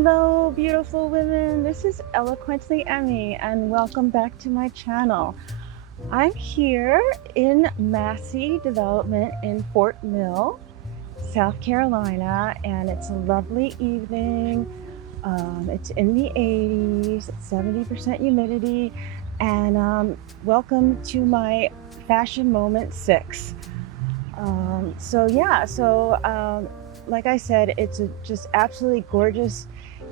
Hello, beautiful women. This is Eloquently Emmie, and welcome back to my channel. I'm here in Massey Development in Fort Mill, South Carolina, and it's a lovely evening. It's in the 80s, it's 70% humidity, and welcome to my Fashion Moment 6. Like I said, it's a just absolutely gorgeous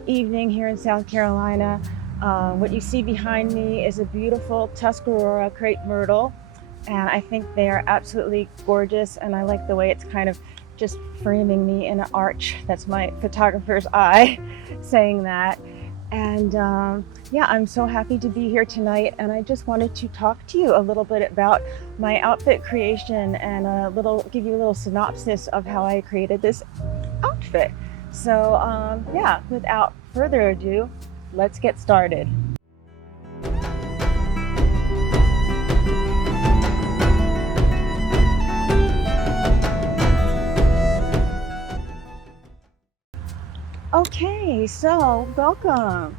evening here in South Carolina. What you see behind me is a beautiful Tuscarora crepe myrtle, and I think they are absolutely gorgeous, and I like the way it's kind of just framing me in an arch. That's my photographer's eye saying that. And yeah, I'm so happy to be here tonight, and I just wanted to talk to you a little bit about my outfit creation and give you a little synopsis of how I created this outfit. So yeah, without further ado, let's get started. Okay, so welcome.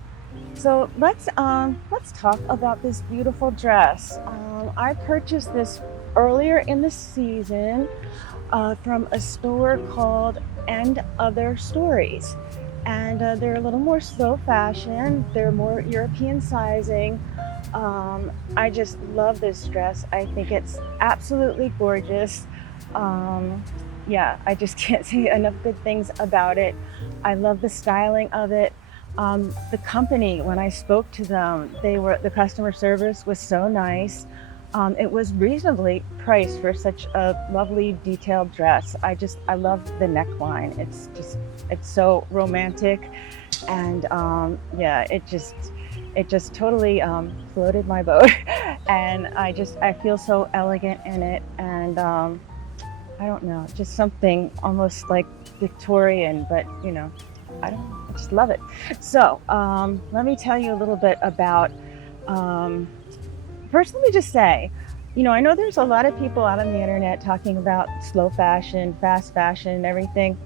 So let's talk about this beautiful dress. I purchased this earlier in the season from a store called And Other Stories, and they're a little more slow fashion. They're more European sizing. I just love this dress. I think it's absolutely gorgeous. Yeah, I just can't say enough good things about it. I love the styling of it. The company, when I spoke to them, the customer service was so nice. It was reasonably priced for such a lovely detailed dress. I love the neckline. It's so romantic, and yeah, it just totally floated my boat. And I feel so elegant in it, and I don't know, just something almost like Victorian, but you know, I just love it. So let me tell you a little bit about, first let me just say, you know, I know there's a lot of people out on the internet talking about slow fashion, fast fashion, and everything.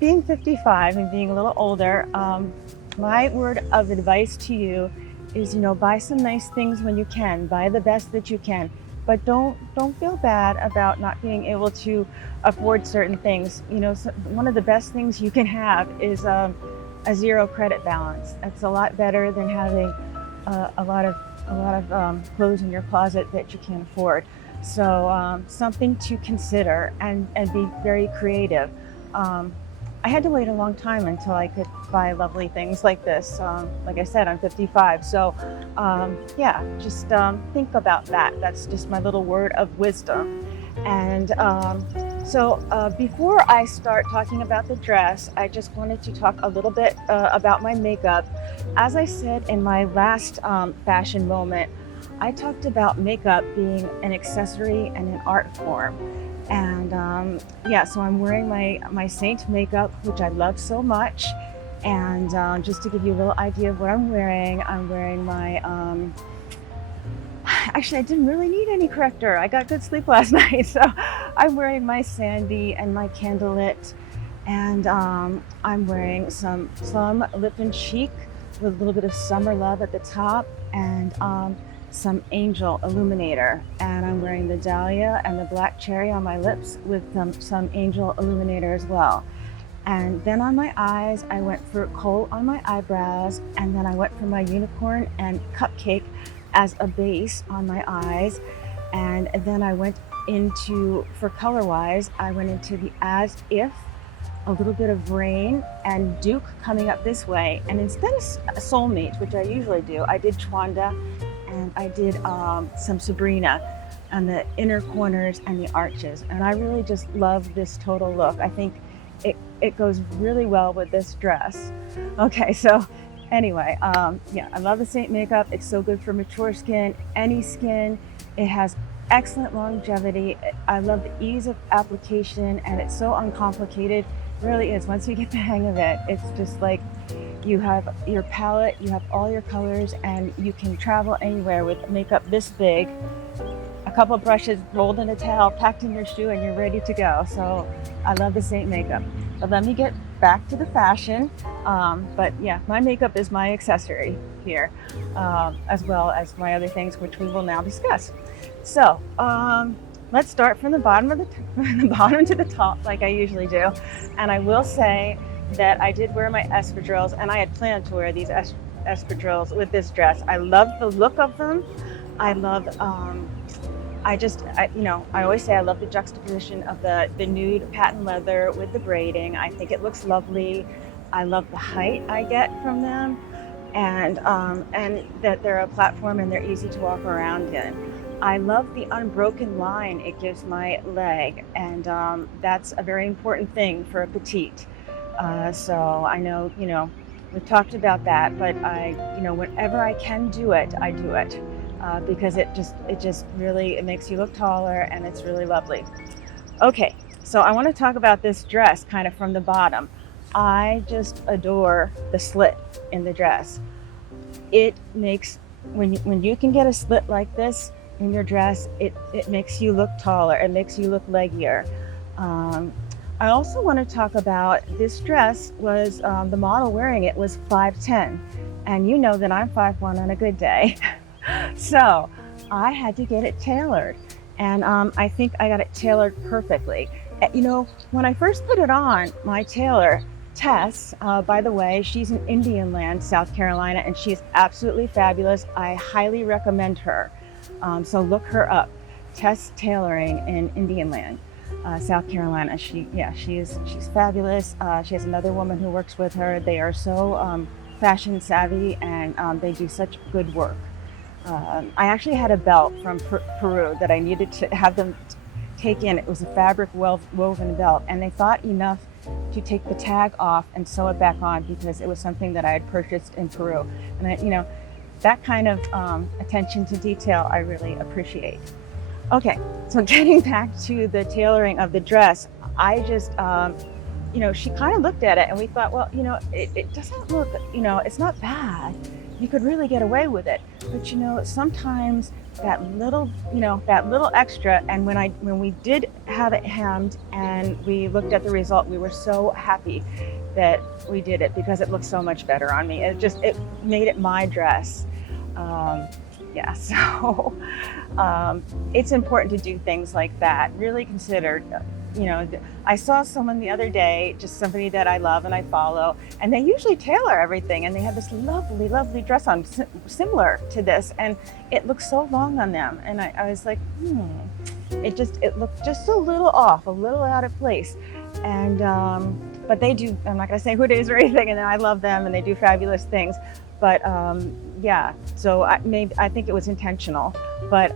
Being 55 and being a little older, my word of advice to you is, you know, buy some nice things when you can, buy the best that you can. But don't feel bad about not being able to afford certain things. You know, one of the best things you can have is a zero credit balance. That's a lot better than having a lot of clothes in your closet that you can't afford. So something to consider, and be very creative. I had to wait a long time until I could buy lovely things like this. Like I said, I'm 55, so yeah, just think about that. That's just my little word of wisdom. And so before I start talking about the dress, I just wanted to talk a little bit about my makeup. As I said in my last fashion moment, I talked about makeup being an accessory and an art form. And yeah, so I'm wearing my Saint makeup, which I love so much. And just to give you a little idea of what I'm wearing my, actually I didn't really need any corrector. I got good sleep last night. So I'm wearing my Sandy and my Candlelit. And I'm wearing some Plum Lip and Cheek with a little bit of Summer Love at the top, and some Angel Illuminator, and I'm wearing the Dahlia and the Black Cherry on my lips with some Angel Illuminator as well. And then on my eyes, I went for Kohl on my eyebrows, and then I went for my Unicorn and Cupcake as a base on my eyes. And then I went into, for color wise, I went into the As If, a little bit of Rain, and Duke coming up this way. And instead of Soulmate, which I usually do, I did Twanda, and I did some Sabrina on the inner corners and the arches. And I really just love this total look. I think it goes really well with this dress. Okay, so anyway, yeah, I love the Saint makeup. It's so good for mature skin, any skin. It has excellent longevity. I love the ease of application, and it's so uncomplicated. It really is. Once you get the hang of it, it's just like you have your palette, you have all your colors, and you can travel anywhere with makeup this big. A couple of brushes rolled in a towel, packed in your shoe, and you're ready to go. So I love the Saint makeup. But let me get back to the fashion. But yeah, my makeup is my accessory here, as well as my other things, which we will now discuss. So let's start from the bottom of from the bottom to the top, like I usually do. And I will say that I did wear my espadrilles, and I had planned to wear these espadrilles with this dress. I love the look of them. I love. I always say I love the juxtaposition of the nude patent leather with the braiding. I think it looks lovely. I love the height I get from them, and that they're a platform and they're easy to walk around in. I love the unbroken line it gives my leg, and that's a very important thing for a petite. So I know, we've talked about that, but whenever I can do it, I do it. Because it just really, it makes you look taller, and it's really lovely. Okay, so I want to talk about this dress kind of from the bottom. I just adore the slit in the dress. It makes, when you can get a slit like this in your dress, it makes you look taller, it makes you look leggier. I also want to talk about this dress was, the model wearing it was 5'10", and you know that I'm 5'1" on a good day. So I had to get it tailored, and I think I got it tailored perfectly. When I first put it on, my tailor, Tess, by the way, she's in Indian Land, South Carolina, and she's absolutely fabulous. I highly recommend her. So look her up, Tess Tailoring in Indian Land, South Carolina. She's fabulous. She has another woman who works with her. They are so fashion savvy, and they do such good work. I actually had a belt from Peru that I needed to have them take in. It was a fabric woven belt, and they thought enough to take the tag off and sew it back on because it was something that I had purchased in Peru. And that kind of attention to detail I really appreciate. Okay, so getting back to the tailoring of the dress, I just, she kind of looked at it, and we thought, well, it doesn't look, it's not bad. You could really get away with it, but sometimes that little extra. And when we did have it hemmed and we looked at the result, we were so happy that we did it because it looked so much better on me. It made it my dress. So it's important to do things like that. Really consider. I saw someone the other day, just somebody that I love and I follow, and they usually tailor everything, and they have this lovely, lovely dress on similar to this, and it looks so long on them. And I was like, it looked just a little off, a little out of place. And but they do, I'm not gonna say who it is or anything, and I love them and they do fabulous things. But so I think it was intentional, but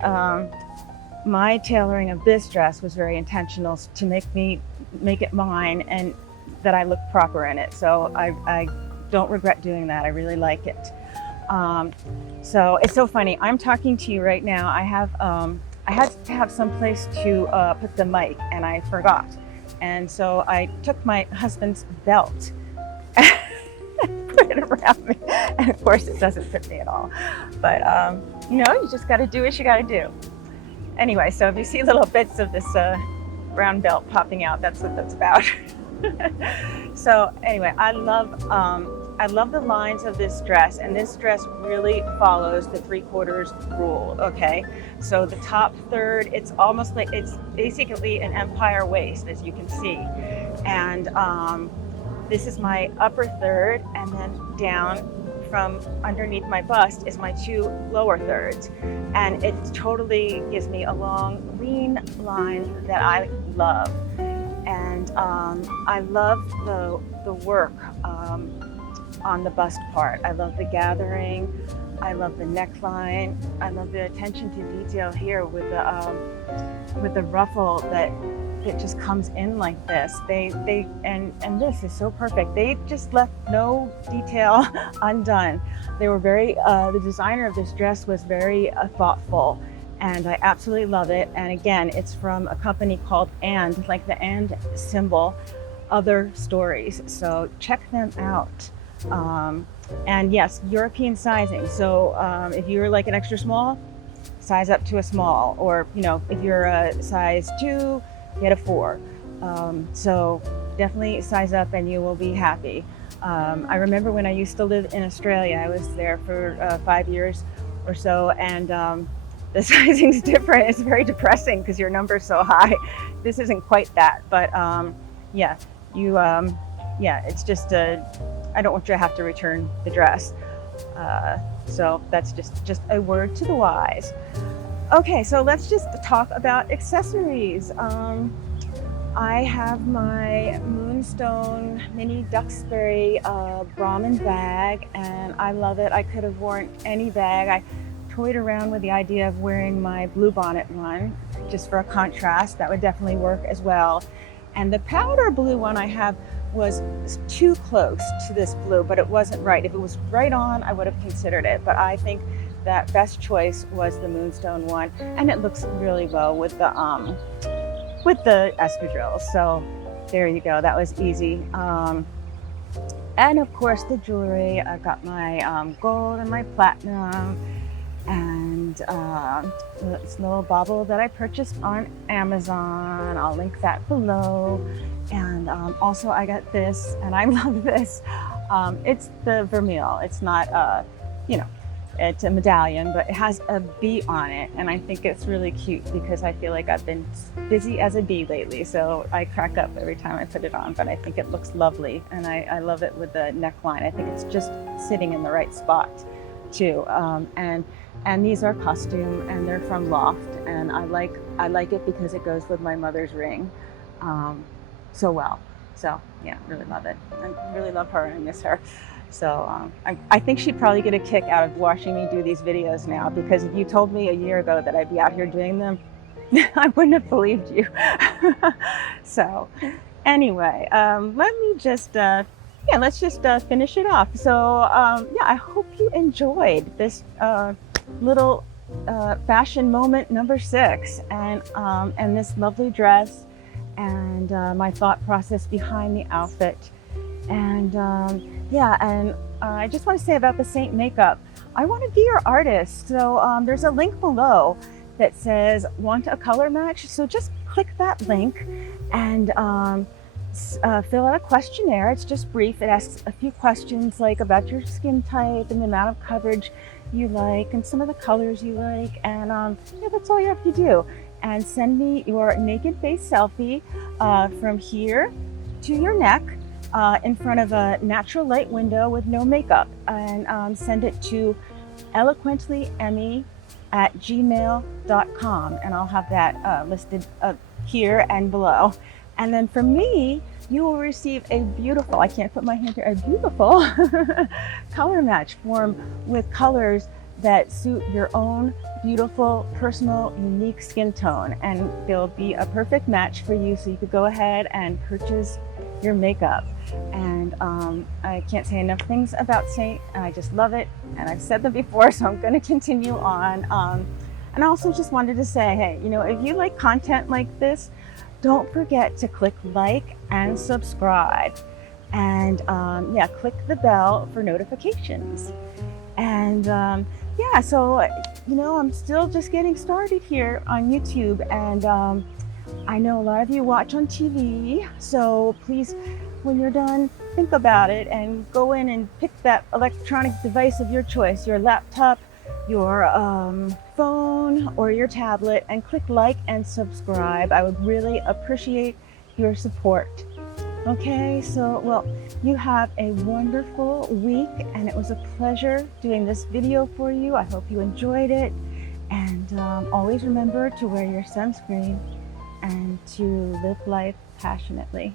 my tailoring of this dress was very intentional to make it mine, and that I look proper in it. So I don't regret doing that. I really like it. So it's so funny. I'm talking to you right now. I had to have some place to put the mic, and I forgot. And so I took my husband's belt and put it around me. And of course it doesn't fit me at all. But you just got to do what you got to do. Anyway, so if you see little bits of this brown belt popping out, that's what that's about. So anyway, I love the lines of this dress, and this dress really follows the 3/4 rule. Okay, so the top third, it's almost like it's basically an empire waist, as you can see, and this is my upper third, and then down from underneath my bust is my 2 lower thirds, and it totally gives me a long lean line that I love. And I love the work on the bust part. I love the gathering. I love the neckline. I love the attention to detail here with the ruffle that just comes in like this. And this is so perfect. They just left no detail undone. They were very, the designer of this dress was very thoughtful, and I absolutely love it. And again, it's from a company called And, like the and symbol, Other Stories. So check them out. And yes, European sizing. So if you're like an extra small, size up to a small, or if you're a size 2, get a 4. So definitely size up and you will be happy. I remember when I used to live in Australia, I was there for 5 years or so, and the sizing's different. It's very depressing because your number's so high. This isn't quite that, but yeah, yeah, it's just I don't want you to have to return the dress. So that's just a word to the wise. Okay, so let's just talk about accessories. I have my Moonstone mini Duxbury Brahmin bag, and I love it. I could have worn any bag. I toyed around with the idea of wearing my blue bonnet one, just for a contrast. That would definitely work as well. And the powder blue one I have was too close to this blue, but it wasn't right. If it was right on, I would have considered it. But I think that best choice was the Moonstone one, and it looks really well with the espadrilles. So there you go. That was easy. And of course the jewelry. I got my gold and my platinum, and this little bauble that I purchased on Amazon. I'll link that below. And also I got this, and I love this. It's the vermeil. It's not, you know, it's a medallion, but it has a bee on it, and I think it's really cute because I feel like I've been busy as a bee lately, so I crack up every time I put it on, but I think it looks lovely, and I love it with the neckline. I think it's just sitting in the right spot too. And these are costume, and they're from Loft, and I like it because it goes with my mother's ring so well. So yeah, really love it. I really love her and I miss her. So I think she'd probably get a kick out of watching me do these videos now, because if you told me a year ago that I'd be out here doing them, I wouldn't have believed you. So anyway, let me just, let's just finish it off. So yeah, I hope you enjoyed this little fashion moment number 6, and this lovely dress, and my thought process behind the outfit. And yeah, and I just want to say about the Saint makeup, I want to be your artist. So there's a link below that says want a color match. So just click that link and fill out a questionnaire. It's just brief. It asks a few questions like about your skin type and the amount of coverage you like and some of the colors you like. And yeah, that's all you have to do. And send me your naked face selfie from here to your neck, in front of a natural light window with no makeup, and send it to eloquentlyemmie@gmail.com, and I'll have that listed here and below. And then from me, you will receive a beautiful, I can't put my hand here, a beautiful color match form with colors that suit your own beautiful, personal, unique skin tone, and they'll be a perfect match for you, so you could go ahead and purchase your makeup. And I can't say enough things about Saint. I just love it, and I've said them before, so I'm going to continue on. And I also just wanted to say, hey, you know, if you like content like this, don't forget to click like and subscribe, and yeah, click the bell for notifications. And yeah, so you know, I'm still just getting started here on YouTube, and I know a lot of you watch on TV, so please, when you're done, think about it and go in and pick that electronic device of your choice, your laptop, your phone, or your tablet, and click like and subscribe. I would really appreciate your support. Okay, so, well, you have a wonderful week, and it was a pleasure doing this video for you. I hope you enjoyed it, and always remember to wear your sunscreen and to live life passionately.